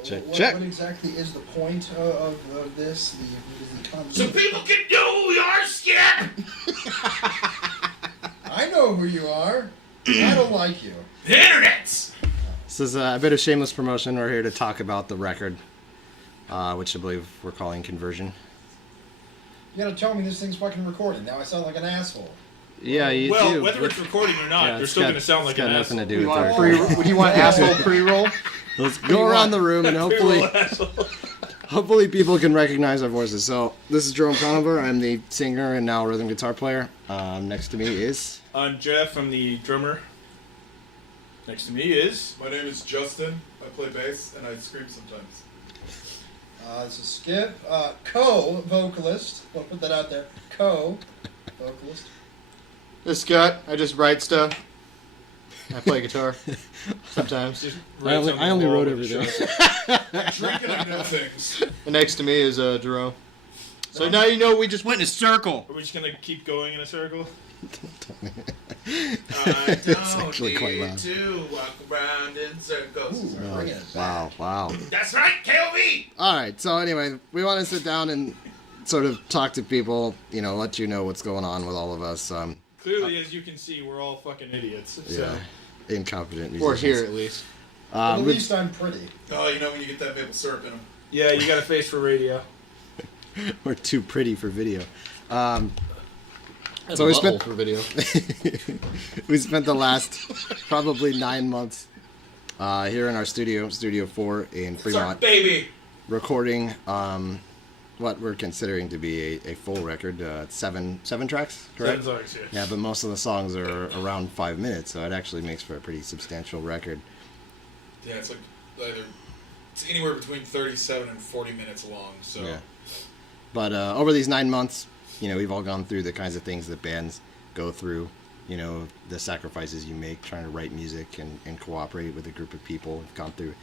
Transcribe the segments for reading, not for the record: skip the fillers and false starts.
What exactly is the point of this? So people can know who you are, Skip! I know who you are. I don't like you. The internet's! This is a bit of shameless promotion. We're here to talk about the record, which I believe we're calling Conversion. You gotta tell me this thing's fucking recorded. Now I sound like an asshole. Yeah, you do. Well, whether it's recording or not, you're still going to sound like an asshole. To do with Would you want asshole pre-roll? Let's go around the room and hopefully people can recognize our voices. So this is Jerome Conover. I'm the singer and now rhythm guitar player. Next to me is... I'm Jeff. I'm the drummer. Next to me is... My name is Justin. I play bass and I scream sometimes. This is Skip, co-vocalist. We'll put that out there. Co-vocalist. This is Scott. I just write stuff. I play guitar sometimes. I only wrote everything. Drinking I know things. And next to me is Jerome. So now you know we just went in a circle. Are we just going to keep going in a circle? I It's don't actually quite need loud. to walk around in circles. Wow. That's right, KOV! Alright, so anyway, we want to sit down and sort of talk to people, let you know what's going on with all of us. Clearly, as you can see, we're all fucking idiots. So. Yeah, incompetent musicians. Or here, at least. At least I'm pretty. Oh, you know when you get that maple syrup in them. Yeah, you got a face for radio. We're too pretty for video. So we spent for video. We spent the last probably 9 months here in our Studio 4 in Fremont, Baby! recording what we're considering to be a full record. Seven tracks, correct? 7 songs, yeah. Yeah, but most of the songs are around 5 minutes, so it actually makes for a pretty substantial record. Yeah, it's like it's anywhere between 37 and 40 minutes long. So. Yeah. But over these 9 months, we've all gone through the kinds of things that bands go through. The sacrifices you make trying to write music and cooperate with a group of people. We've gone through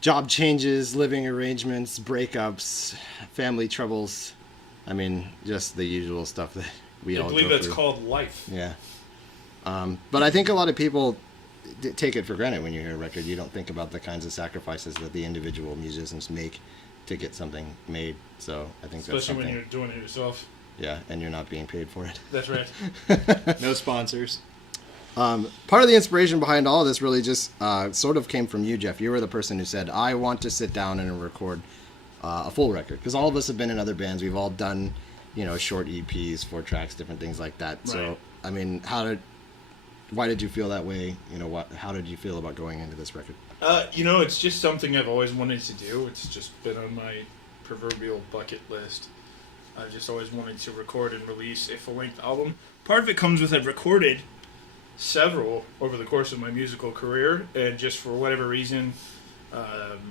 job changes, living arrangements, breakups, family troubles. I mean, just the usual stuff that we all go through. I believe that's called life. Yeah. But I think a lot of people take it for granted when you hear a record. You don't think about the kinds of sacrifices that the individual musicians make to get something made. So I think that's something. Especially when you're doing it yourself. Yeah, and you're not being paid for it. That's right. No sponsors. Part of the inspiration behind all of this really just sort of came from you, Jeff. You were the person who said, I want to sit down and record a full record. Because all of us have been in other bands. We've all done, short EPs, 4 tracks, different things like that. Right. So, I mean, why did you feel that way? How did you feel about going into this record? It's just something I've always wanted to do. It's just been on my proverbial bucket list. I've just always wanted to record and release a full-length album. Part of it comes with I've recorded several over the course of my musical career, and just for whatever reason,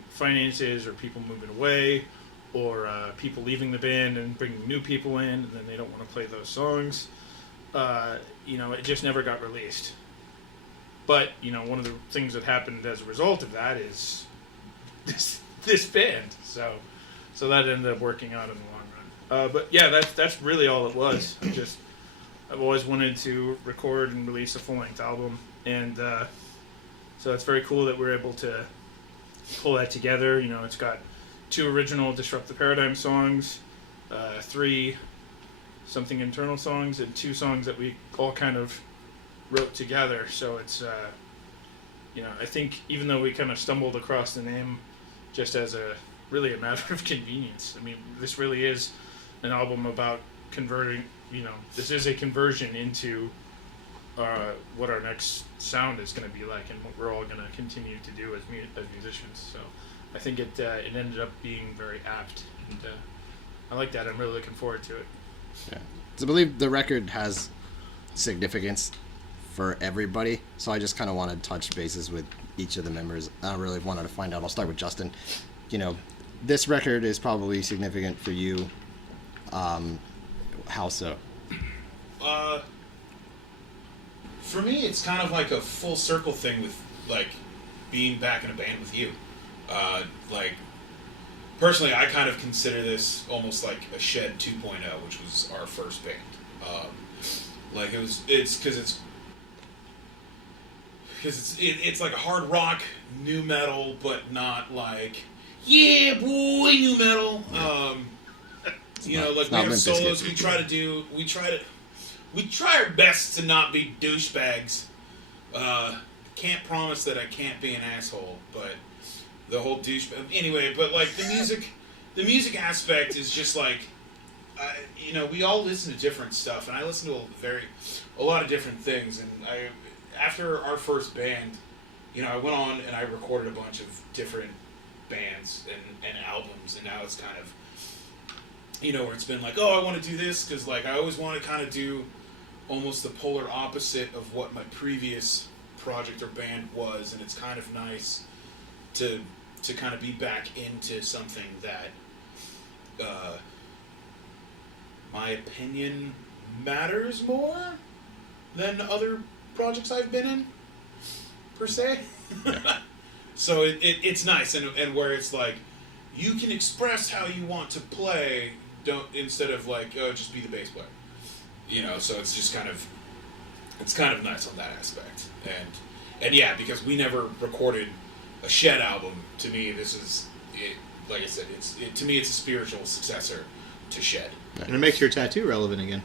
finances or people moving away, or people leaving the band and bringing new people in, and then they don't want to play those songs. It just never got released. But, one of the things that happened as a result of that is this band. So that ended up working out in the long run. But yeah, that's really all it was. I've always wanted to record and release a full-length album, and so it's very cool that we're able to pull that together. It's got 2 original Disrupt the Paradigm songs, 3 Something Internal songs, and 2 songs that we all kind of wrote together. So it's I think even though we kind of stumbled across the name just as really a matter of convenience, I mean, this really is an album about converting. This is a conversion into what our next sound is going to be like, and what we're all going to continue to do as musicians. So I think it ended up being very apt, and I like that. I'm really looking forward to it. Yeah. So I believe the record has significance for everybody, so I just kind of wanted to touch bases with each of the members. I really wanted to find out. I'll start with Justin. This record is probably significant for you. How so? For me, it's kind of like a full circle thing with being back in a band with you. Personally, I kind of consider this almost like a Shed 2.0, which was our first band. because it's like a hard rock new metal, but not like yeah boy new metal. You know, like we have solos. We try our best to not be douchebags. Can't promise that I can't be an asshole, but the whole douchebag. Anyway, but like the music aspect is just like, you know, we all listen to different stuff, and I listen to a lot of different things. And after our first band, you know, I went on and I recorded a bunch of different bands and albums, and now it's kind of, you know, where it's been like, oh, I want to do this because like I always want to kind of do almost the polar opposite of what my previous project or band was, and it's kind of nice to kind of be back into something that my opinion matters more than other projects I've been in, per se. So it's nice, and where it's like you can express how you want to play, instead of like, oh, just be the bass player, you know. So it's just kind of nice on that aspect, and yeah, because we never recorded a Shed album. To me, this is it. Like I said, to me it's a spiritual successor to Shed. And it makes your tattoo relevant again.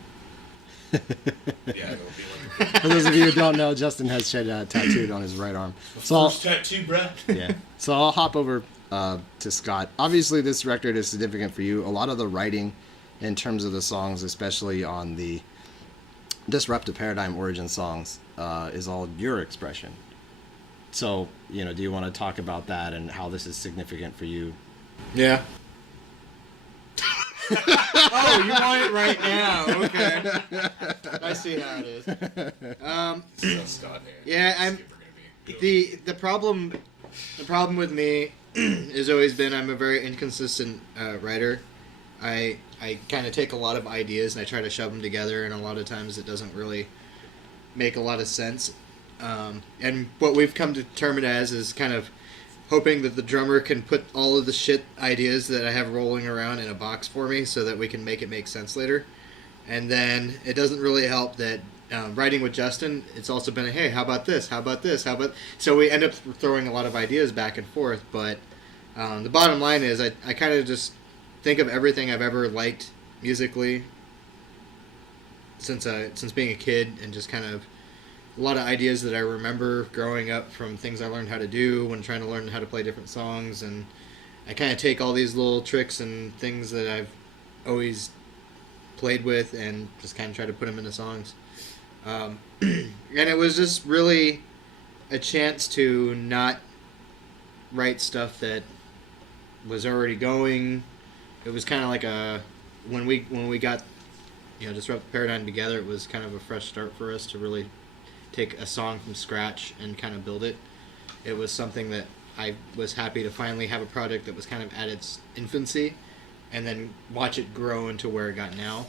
Yeah, it'll be like For those of you who don't know, Justin has Shed tattooed on his right arm. first tattoo, bruh. Yeah. So I'll hop over to Scott. Obviously, this record is significant for you. A lot of the writing, in terms of the songs, especially on the Disrupt Paradigm Origin songs, is all your expression. So, you know, do you want to talk about that and how this is significant for you? Yeah. Oh, you want it right now? Okay. I see how it is. Scott, Yeah, the problem with me has always been I'm a very inconsistent writer. I kind of take a lot of ideas and I try to shove them together, and a lot of times it doesn't really make a lot of sense. And what we've come to term it as is kind of hoping that the drummer can put all of the shit ideas that I have rolling around in a box for me so that we can make it make sense later. And then it doesn't really help that writing with Justin, it's also been hey, how about this? How about this? How about... So we end up throwing a lot of ideas back and forth, but the bottom line is I kind of just think of everything I've ever liked musically since being a kid, and just kind of a lot of ideas that I remember growing up from things I learned how to do when trying to learn how to play different songs. And I kind of take all these little tricks and things that I've always played with and just kind of try to put them into songs. And it was just really a chance to not write stuff that was already going. It was kind of like when we got, you know, Disrupt the Paradigm together, it was kind of a fresh start for us to really take a song from scratch and kind of build it. It was something that I was happy to finally have a project that was kind of at its infancy and then watch it grow into where it got now.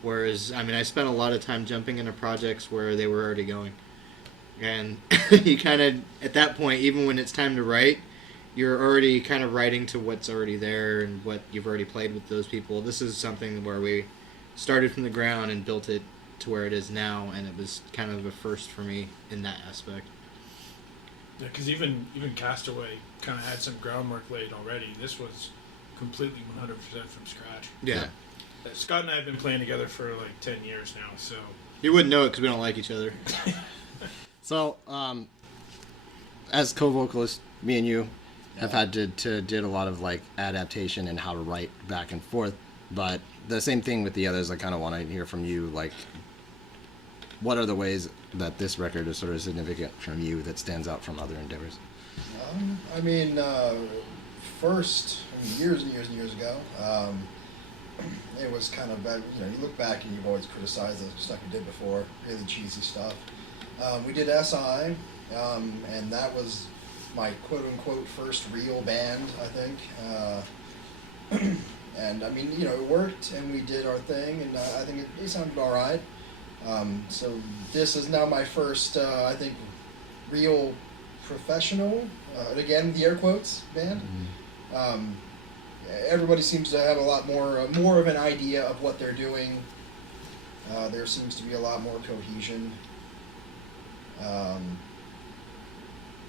Whereas, I mean, I spent a lot of time jumping into projects where they were already going. And you kind of, at that point, even when it's time to write, you're already kind of writing to what's already there and what you've already played with those people. This is something where we started from the ground and built it to where it is now, and it was kind of a first for me in that aspect. Yeah, because even Castaway kind of had some groundwork laid already. This was completely 100% from scratch. Yeah. Scott and I have been playing together for like 10 years now, so... You wouldn't know it because we don't like each other. So, as co-vocalists, me and you have had to did a lot of like adaptation and how to write back and forth, but the same thing with the others. I kind of want to hear from you, like, what are the ways that this record is sort of significant from you that stands out from other endeavors? I mean, first, years and years and years ago, it was kind of, you know, you look back and you've always criticized the stuff you did before, really cheesy stuff. We did SI, and that was my quote-unquote first real band, I think. And, I mean, you know, it worked, and we did our thing, and I think it sounded all right. So this is now my first, I think, real professional, and again, the air quotes, band. Mm-hmm. Everybody seems to have a lot more of an idea of what they're doing. There seems to be a lot more cohesion.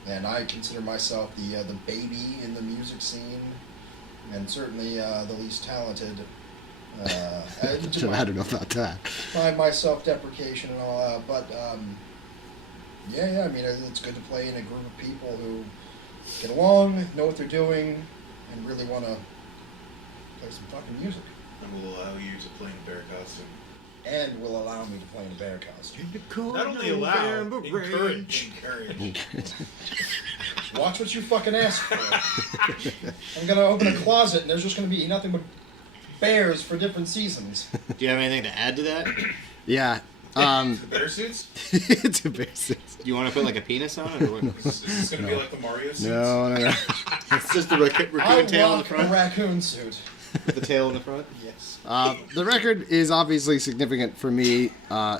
and I consider myself the baby in the music scene, and certainly the least talented. I don't know about that. My self-deprecation and all that, but yeah. I mean, it's good to play in a group of people who get along, know what they're doing, and really want to play some fucking music. And will allow you to play in bear costume. And will allow me to play in a bear costume. Not only allow, encourage. Watch what you fucking ask for. I'm gonna open a closet and there's just gonna be nothing but bears for different seasons. Do you have anything to add to that? Yeah. Bear suits? It's a bear suit. Do you want to put like a penis on it, or what? Is this going to be like the Mario suits? No. It's just the raccoon I tail in the want a front. raccoon suit. With the tail in the front. Yes. The record is obviously significant for me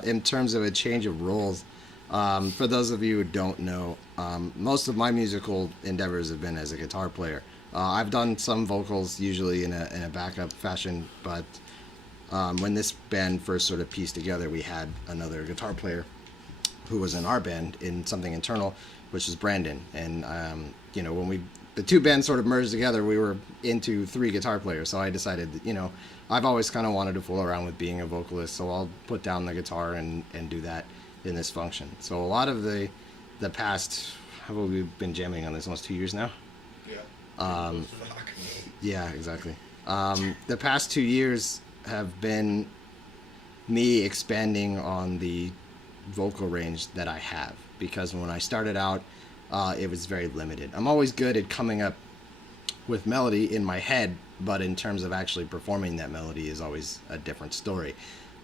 in terms of a change of roles. For those of you who don't know, most of my musical endeavors have been as a guitar player. I've done some vocals, usually in a backup fashion, but when this band first sort of pieced together, we had another guitar player who was in our band in something internal, which was Brandon. And when the two bands sort of merged together, we were into 3 guitar players. So I decided that, I've always kind of wanted to fool around with being a vocalist, so I'll put down the guitar and do that in this function. So a lot of the past, how have we been jamming on this? Almost 2 years now? Yeah. Yeah, exactly. The past 2 years have been me expanding on the vocal range that I have, because when I started out, it was very limited. I'm always good at coming up with melody in my head, but in terms of actually performing that melody is always a different story.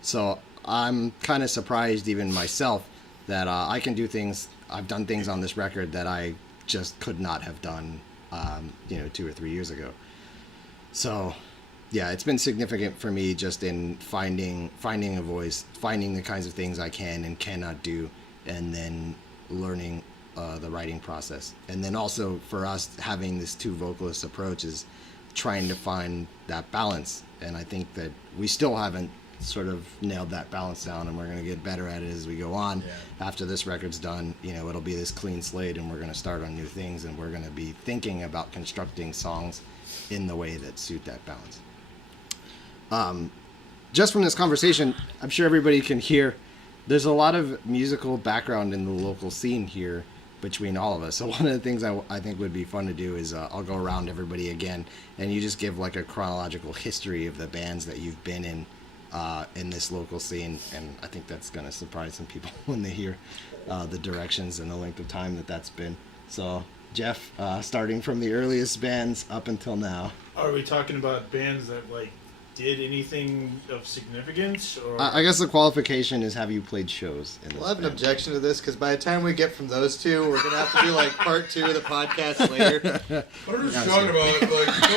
So I'm kind of surprised even myself that I can do things. I've done things on this record that I just could not have done 2 or 3 years ago. So yeah, it's been significant for me just in finding a voice, finding the kinds of things I can and cannot do, and then learning the writing process. And then also for us having this 2 vocalist approach is trying to find that balance. And I think that we still haven't sort of nailed that balance down, and we're going to get better at it as we go on. Yeah. After this record's done, it'll be this clean slate, and we're going to start on new things, and we're going to be thinking about constructing songs in the way that suit that balance. Just from this conversation, I'm sure everybody can hear there's a lot of musical background in the local scene here between all of us. So one of the things I think would be fun to do is I'll go around everybody again, and you just give like a chronological history of the bands that you've been in this local scene, and I think that's going to surprise some people when they hear the directions and the length of time that's been. So Jeff, starting from the earliest bands up until now. Are we talking about bands that did anything of significance? Or I guess the qualification is, have you played shows in this Well, I have an band? objection to this, because by the time we get from those 2, we're going to have to do part 2 of the podcast later. What are you talking about? Don't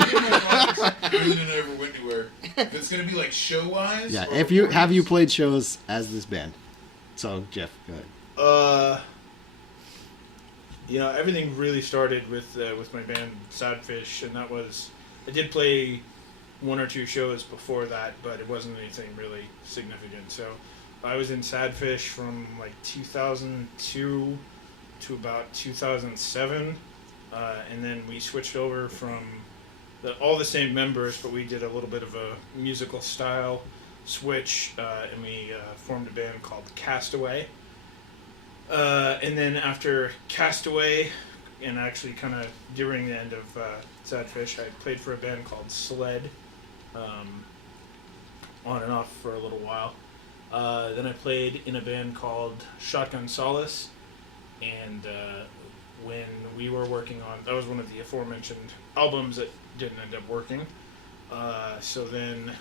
get my podcast really didn't ever went anywhere. If it's going to be show-wise? Yeah, or have you played shows as this band? So Jeff, go ahead. Everything really started with my band Sadfish, and that was, I did play 1 or 2 shows before that, but it wasn't anything really significant. So I was in Sadfish from 2002 to about 2007, and then we switched over from all the same members, but we did a little bit of a musical style switch, and we formed a band called Castaway. And then after Castaway, and actually kind of during the end of Sadfish, I played for a band called Sled, on and off for a little while. Then I played in a band called Shotgun Solace, and when we were working on, that was one of the aforementioned albums that didn't end up working. So then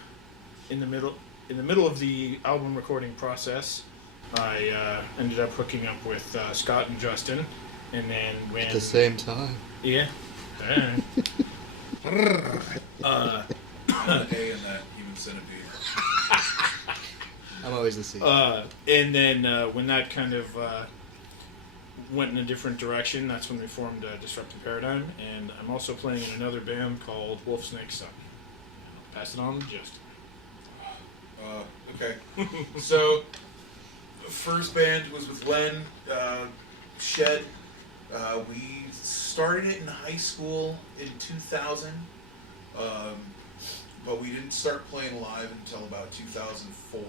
in the middle of the album recording process, I ended up hooking up with Scott and Justin, and then when At the same time. yeah. A in that human centipede. I'm always the C. And then when that kind of went in a different direction, that's when we formed Disruptive Paradigm, and I'm also playing in another band called Wolf Snake Sun. I'll pass it on to Justin. Okay. So, the first band was with Len, Shed, We started it in high school in 2000, but we didn't start playing live until about 2004.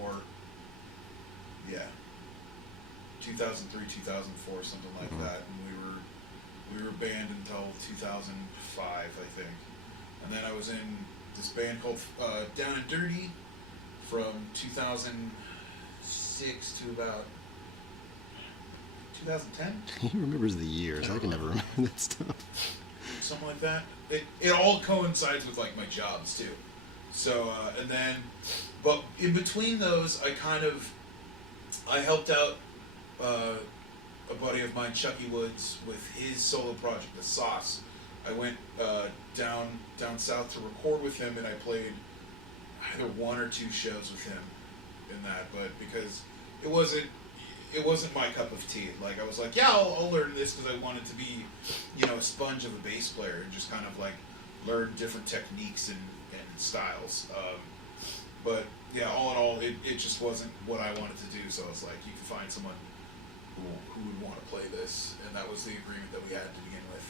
Yeah, 2003, 2004, something like that. And we were banned until 2005, I think. And then I was in this band called Down and Dirty from 2006 to about 2010. He remembers the years. I can never remember that stuff. Something like that. It all coincides with like my jobs too. So and then, but in between those, I helped out a buddy of mine, Chucky Woods, with his solo project, The Sauce. I went down south to record with him, and I played either 1 or 2 shows with him in that. But because it wasn't my cup of tea. Like I was like, yeah, I'll learn this because I wanted to be, a sponge of a bass player and just kind of like learn different techniques and styles. But yeah, all in all, it just wasn't what I wanted to do. So I was like, you can find someone who would want to play this, and that was the agreement that we had to begin with.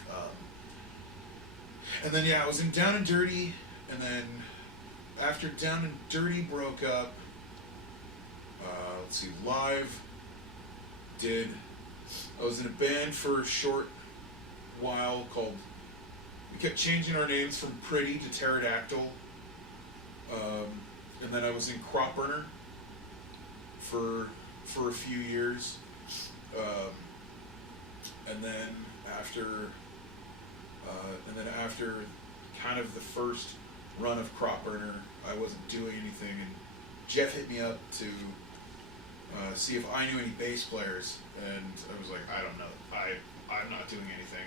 And then I was in Down and Dirty, and then after Down and Dirty broke up, Live I was in a band for a short while called, we kept changing our names from Pretty to Pterodactyl, and then I was in Crop Burner for a few years, and then after kind of the first run of Crop Burner, I wasn't doing anything, and Jeff hit me up to see if I knew any bass players, and I was like, I don't know, I'm not doing anything.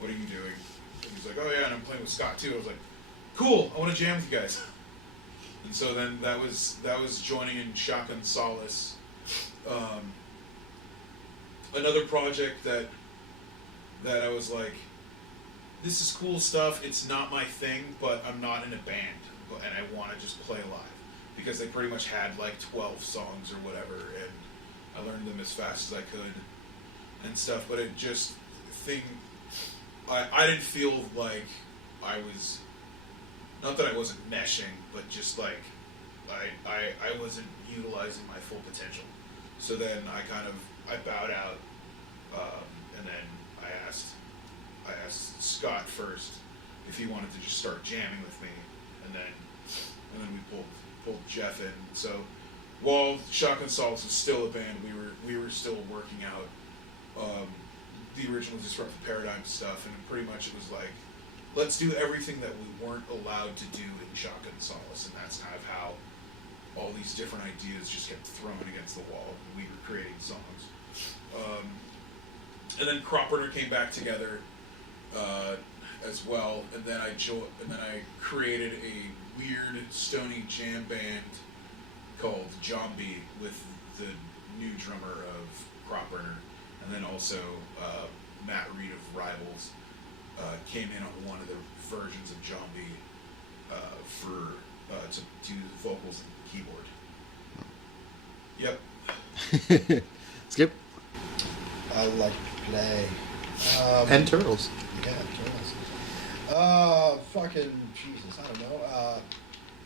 What are you doing? And he's like, oh yeah, and I'm playing with Scott too. I was like, cool, I want to jam with you guys. And so then that was joining in Shotgun Solace. Another project that I was like, this is cool stuff. It's not my thing, but I'm not in a band, and I want to just play live. Because they pretty much had like 12 songs or whatever, and I learned them as fast as I could and stuff, but it just, I didn't feel like I was, not that I wasn't meshing, but just like, I wasn't utilizing my full potential. So then I bowed out, and then I asked Scott first if he wanted to just start jamming with me, and then we pulled Jeff in. So while Shotgun Solace was still a band, we were still working out the original Disruptive Paradigm stuff, and pretty much it was like, let's do everything that we weren't allowed to do in Shotgun Solace, and that's kind of how all these different ideas just kept thrown against the wall, and we were creating songs. And then Crop Burner came back together as well, and then I created a weird stony jam band called Zombie with the new drummer of Crop Burner, and then also Matt Reed of Rivals came in on one of the versions of Zombie to do vocals and keyboard. Yep. Skip. I like to play. And Turtles. Yeah, Turtles. Fucking Jesus, I don't know.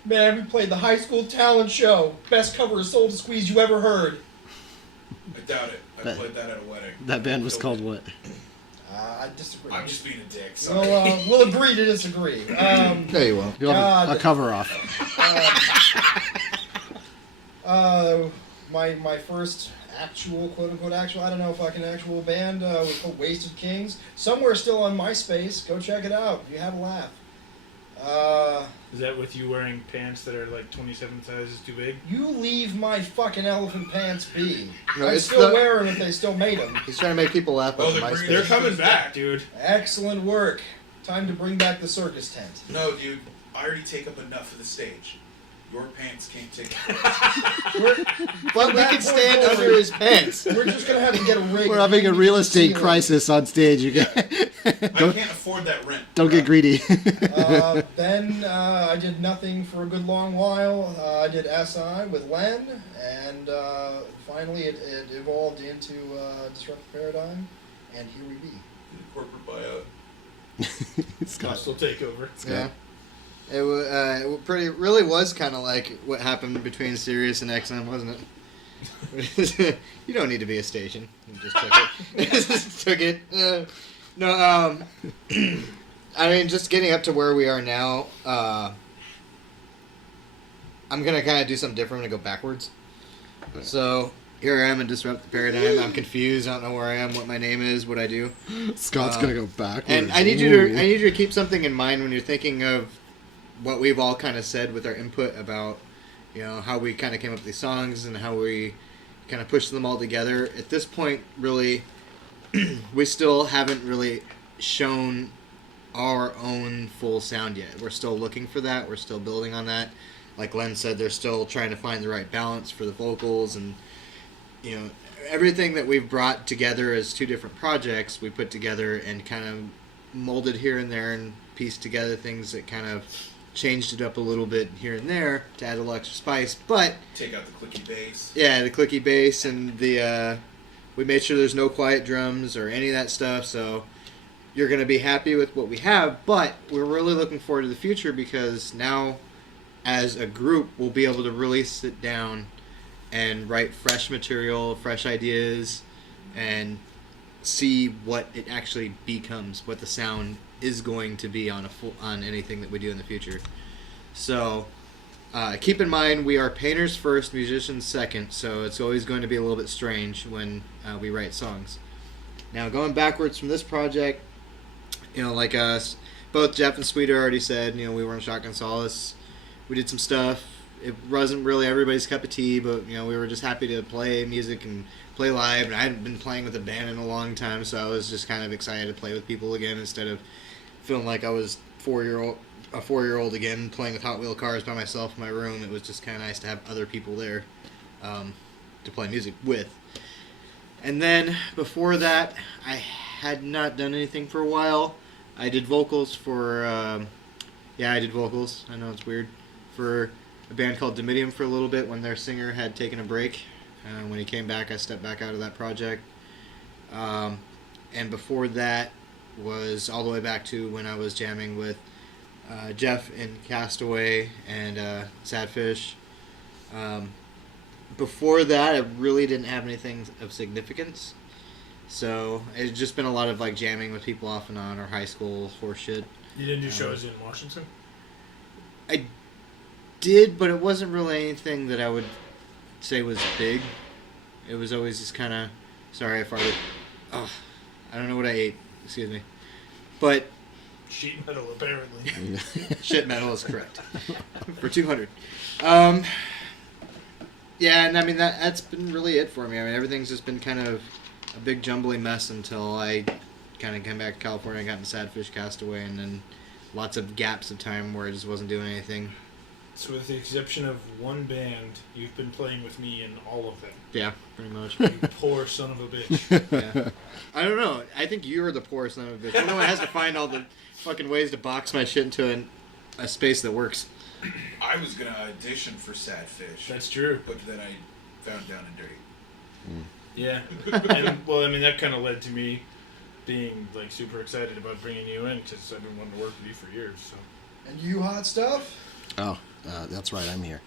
Man, we played the high school talent show. Best cover of Soul to Squeeze you ever heard. I doubt it. I played that at a wedding. That band was called what? I disagree. I'm just being a dick. Sorry. Well, we'll agree to disagree. There you will. You'll have a cover off. My first actual, quote-unquote actual, I don't know if like an actual band, was called Wasted Kings. Somewhere still on MySpace. Go check it out. You have a laugh. Is that with you wearing pants that are like 27 sizes too big? You leave my fucking elephant pants be. No, I it's still the- wear them if they still made them. He's trying to make people laugh Oh, up they're my green. They're coming back, dude. Excellent work. Time to bring back the circus tent. No, dude. I already take up enough of the stage. Your pants can't take up. But we can stand under his pants. We're just gonna have to get a rig. We're having a real estate Ceiling. crisis on stage. You I can't afford that rent. don't get greedy. Then I did nothing for a good long while. I did SI with Len, and finally it evolved into Disruptive Paradigm, and here we be. Corporate buyout. Scott. Hostile takeover. Yeah. It really was kind of like what happened between Sirius and XM, wasn't it? You don't need to be a station. You just took it. Just took it. No, I mean, just getting up to where we are now, I'm going to kind of do something different and go backwards. So, here I am in Disrupt the Paradigm. I'm confused. I don't know where I am, what my name is, what I do. Scott's gonna go backwards. And I need you to keep something in mind when you're thinking of what we've all kind of said with our input about, how we kind of came up with these songs and how we kind of pushed them all together. At this point, really, we still haven't really shown our own full sound yet. We're still looking for that. We're still building on that. Like Glenn said, they're still trying to find the right balance for the vocals and, everything that we've brought together as two different projects, we put together and kind of molded here and there and pieced together things that kind of changed it up a little bit here and there to add a little extra spice. But Take out the clicky bass. yeah, the clicky bass and we made sure there's no quiet drums or any of that stuff. So you're going to be happy with what we have. But we're really looking forward to the future because now, as a group, we'll be able to really sit down and write fresh material, fresh ideas, and see what it actually becomes, what the sound is going to be on anything that we do in the future. So keep in mind, we are painters first, musicians second, so it's always going to be a little bit strange when we write songs. Now, going backwards from this project, like us, both Jeff and Sweeter already said, we were in Shotgun Solace. We did some stuff. It wasn't really everybody's cup of tea, but we were just happy to play music and play live. And I hadn't been playing with a band in a long time, so I was just kind of excited to play with people again instead of feeling like I was a 4-year-old again playing with Hot Wheel cars by myself in my room. It was just kind of nice to have other people there to play music with. And then before that, I had not done anything for a while. I did vocals for I did vocals. I know it's weird. For a band called Domitium for a little bit when their singer had taken a break. When he came back, I stepped back out of that project. And before that was all the way back to when I was jamming with Jeff in Castaway and Sadfish. Before that, I really didn't have anything of significance. So it's just been a lot of like jamming with people off and on or high school horse shit. You didn't do shows in Washington? I did, but it wasn't really anything that I would say was big. It was always just kind of, sorry I farted. Oh, I don't know what I ate. Excuse me. But Sheet metal, apparently. shit metal is correct. For 200. Yeah, and I mean, that's been really it for me. I mean, everything's just been kind of a big jumbly mess until I kind of came back to California and got in Sadfish Castaway, and then lots of gaps of time where I just wasn't doing anything. So with the exception of one band, you've been playing with me in all of them. Yeah, pretty much. You poor son of a bitch. Yeah. I don't know. I think you're the poor son of a bitch. No one has to find all the fucking ways to box my shit into a space that works. I was going to audition for Sadfish. That's true. But then I found Down and Dirty. Yeah. And, well, I mean, that kind of led to me being, like, super excited about bringing you in because I've been wanting to work with you for years, so. And you hot stuff? Oh, that's right. I'm here.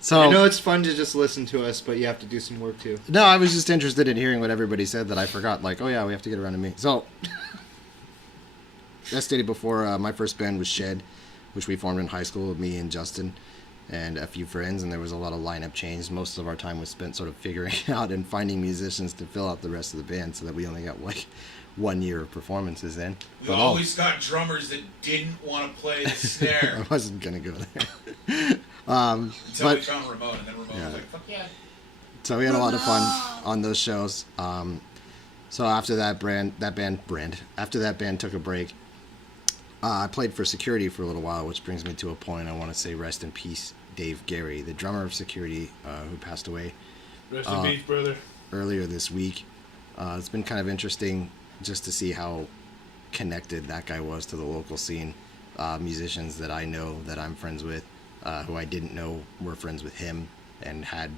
So I know it's fun to just listen to us, but you have to do some work too. No, I was just interested in hearing what everybody said that I forgot. Like, oh yeah, we have to get around to me. So, as stated before, my first band was Shed, which we formed in high school with me and Justin and a few friends, and there was a lot of lineup change. Most of our time was spent sort of figuring out and finding musicians to fill out the rest of the band, so that we only got like 1 year of performances in. We always got drummers that didn't want to play the snare. I wasn't gonna go there. Until we found Ramon, and then Ramon was like, fuck yeah. So we had a lot of fun on those shows. So after that after that band took a break, I played for Security for a little while, which brings me to a point I want to say rest in peace, Dave Gary, the drummer of Security, who passed away. Rest in peace, brother. Earlier this week. It's been kind of interesting just to see how connected that guy was to the local scene. Musicians that I know, that I'm friends with, who I didn't know were friends with him and had,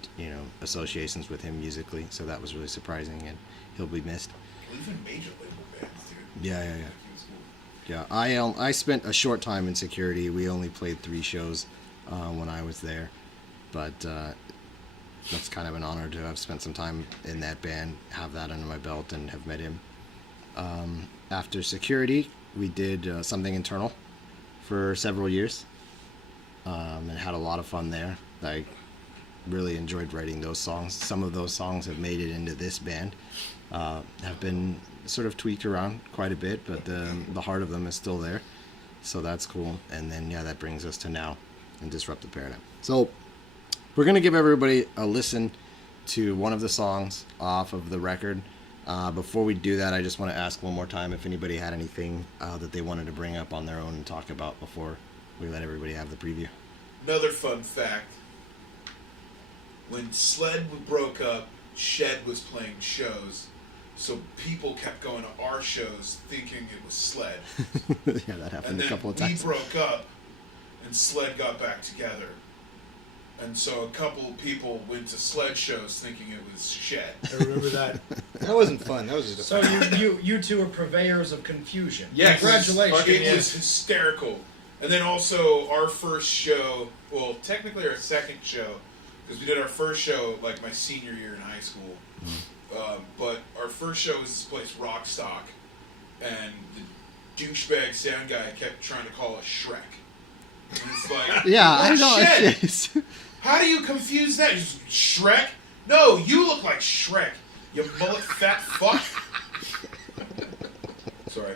associations with him musically. So that was really surprising, and he'll be missed. even major label bands, dude. Yeah. He was cool. Yeah, I spent a short time in security. We only played 3 shows when I was there, but that's kind of an honor to have spent some time in that band, have that under my belt, and have met him. After security, we did something internal for several years, and had a lot of fun there. I really enjoyed writing those songs. Some of those songs have made it into this band, have been sort of tweaked around quite a bit, but the heart of them is still there, so that's cool. And then that brings us to now and Disrupt the Paradigm. So we're going to give everybody a listen to one of the songs off of the record. Before we do that, I just want to ask one more time if anybody had anything that they wanted to bring up on their own and talk about before we let everybody have the preview. Another fun fact. When Sled broke up, Shed was playing shows, so people kept going to our shows thinking it was Sled. Yeah, that happened And a then couple of we times. broke up, and Sled got back together. And so a couple of people went to Sled shows thinking it was Shed. I remember that. That wasn't fun. That was just a So you two are purveyors of confusion. Yes. Congratulations. It was hysterical. And then also our first show, well, technically our second show, because we did our first show like my senior year in high school. But our first show was this place, Rockstock, and the douchebag sound guy kept trying to call us Shrek. And it's like, Yeah, I "Oh, know. shit! It's- How do you confuse that? Just Shrek? No, you look like Shrek, you mullet fat fuck. Sorry,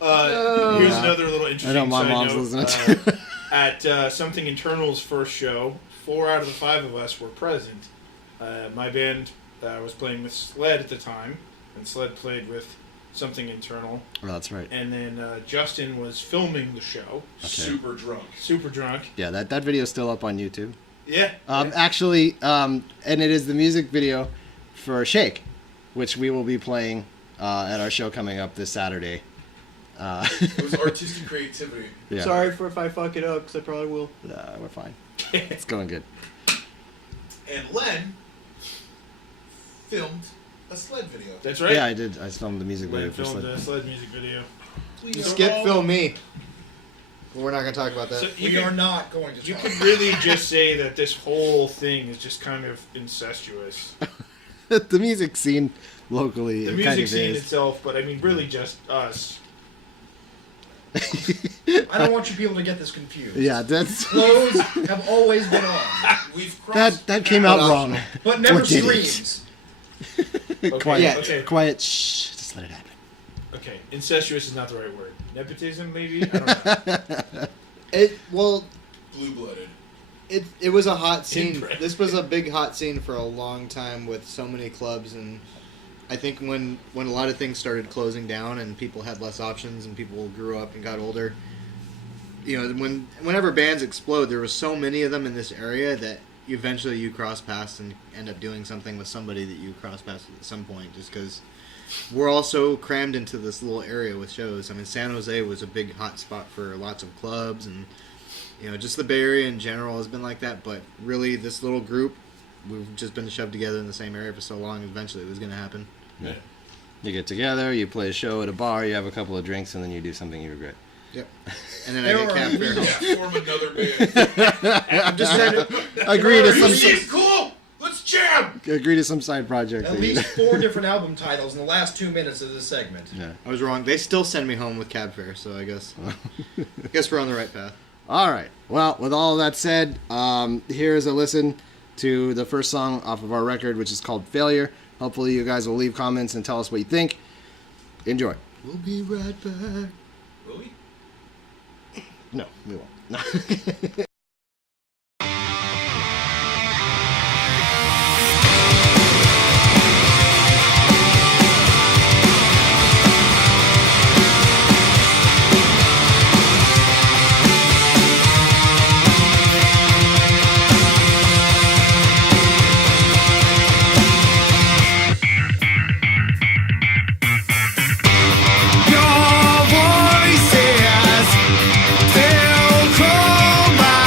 I'm Here's Yeah. another little I interesting know my side mom's note. listening. At Something Internal's first show, 4 out of the 5 of us were present. My band was playing with Sled at the time, and Sled played with Something Internal. Oh, that's right. And then Justin was filming the show, super drunk. super drunk. Yeah, that video is still up on YouTube. Yeah. Actually, and it is the music video for Shake, which we will be playing at our show coming up this Saturday. It was artistic creativity. Yeah. Sorry for if I fuck it up, because I probably will. We're fine. It's going good. And Len filmed a Sled video. That's right. Yeah, I did. I filmed the music video Len for filmed Sled. a Sled music video. We are Skip, all- film me. We're not going to talk about that. So We you are could, not going to you talk could about really just say that this whole thing is just kind of incestuous. The music scene locally, The it music kind of scene is. itself, but I mean, really just us. it. I don't want you people to get this confused. Yeah, that's Clothes have always been on, We've crossed that came out Well, wrong. but never Or did it? streams. Okay, Quiet, Yeah. okay, quiet. Shh, just let it happen. okay. Incestuous is not the right word. Nepotism, maybe? I don't know. blue-blooded. It was a hot scene. Inbred. This was a big hot scene for a long time with so many clubs, and I think when a lot of things started closing down and people had less options and people grew up and got older, you know, whenever bands explode, there was so many of them in this area that eventually you cross paths and end up doing something with somebody that you cross paths with at some point, just because we're all so crammed into this little area with shows. I mean, San Jose was a big hot spot for lots of clubs, and you know, just the Bay Area in general has been like that. But really, this little group, we've just been shoved together in the same area for so long. Eventually, it was going to happen. Yeah. You get together, you play a show at a bar, you have a couple of drinks, and then you do something you regret. Yep. And then There I get were cab fare home. Yeah, form another band. I'm just trying to. Agree to This some is cool. Let's jam. agree to some side project. At that you- least 4 different album titles in the last 2 minutes of this segment. Yeah. I was wrong. They still send me home with cab fare, so I guess we're on the right path. All right. Well, with all of that said, here's a listen to the first song off of our record, which is called Failure. Hopefully you guys will leave comments and tell us what you think. Enjoy. We'll be right back. Will we? No, we won't. Your voices still call my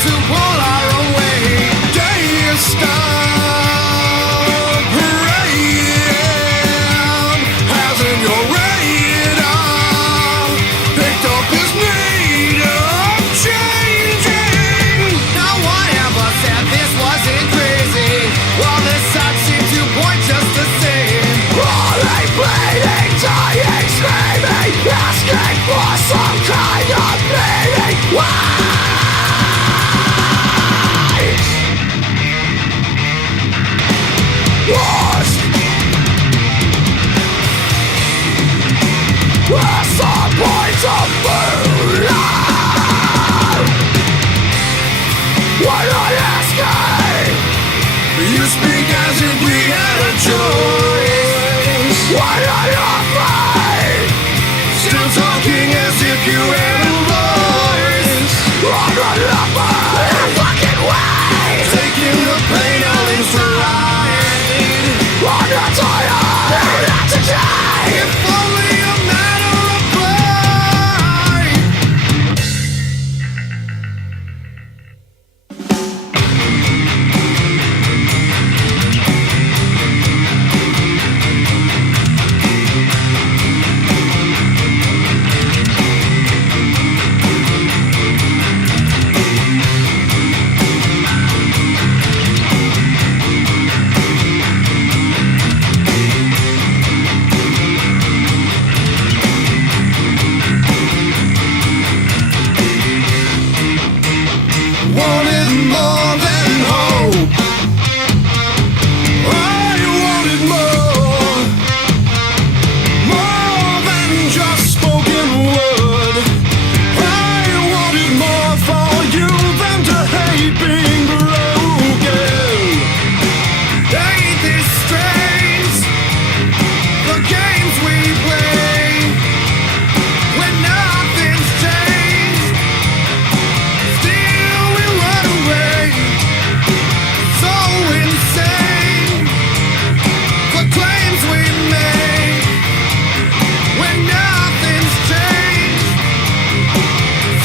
to pull our own way. Day stop praying. Hasn't your radar picked up his need of changing? No one ever said this wasn't crazy. All the signs seem to point just the same. Crawling, bleeding, dying, screaming, asking for some kind of meaning. Why? Lost. What's the point of life? Why not asking? You speak as if we had a choice. Why not afraid? Still talking as if you had a voice. I'm not loving a fucking way. Taking the pain all in stride. I'm not tired, I'm not today. If only a matter of pride. Wanted more than hope. I wanted more than just spoken word. I wanted more for you than to hate being broken. Ain't this strange? The games we play when nothing's changed. Still we run away, so insane. The claims we make when nothing's changed.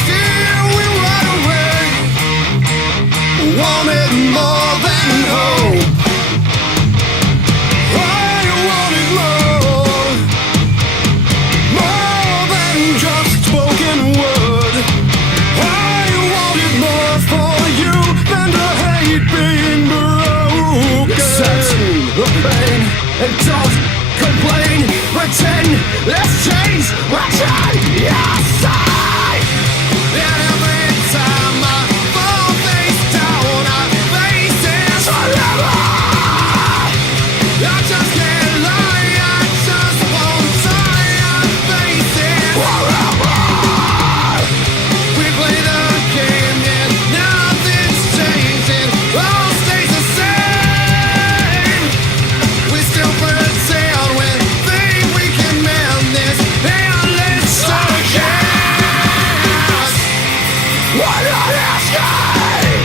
Still we run away. Wanted more than hope. I wanted more than just spoken word. I wanted more for you than to hate being broken. Accept the pain and don't complain. Pretend let's change. Pretend your side. And every time I fall face down, I face it forever. I just can't lie. I just won't try. I face it forever. We play the game and nothing's changing. All stays the same. We still pretend we think we can mend this endless circus. Why not asking?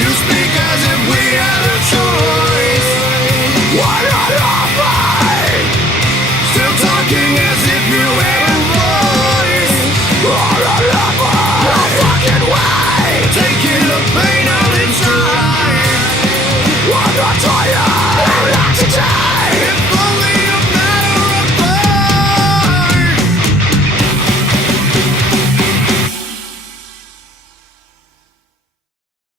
You speak as if we had a choice. Why not afraid? Still talking as if you had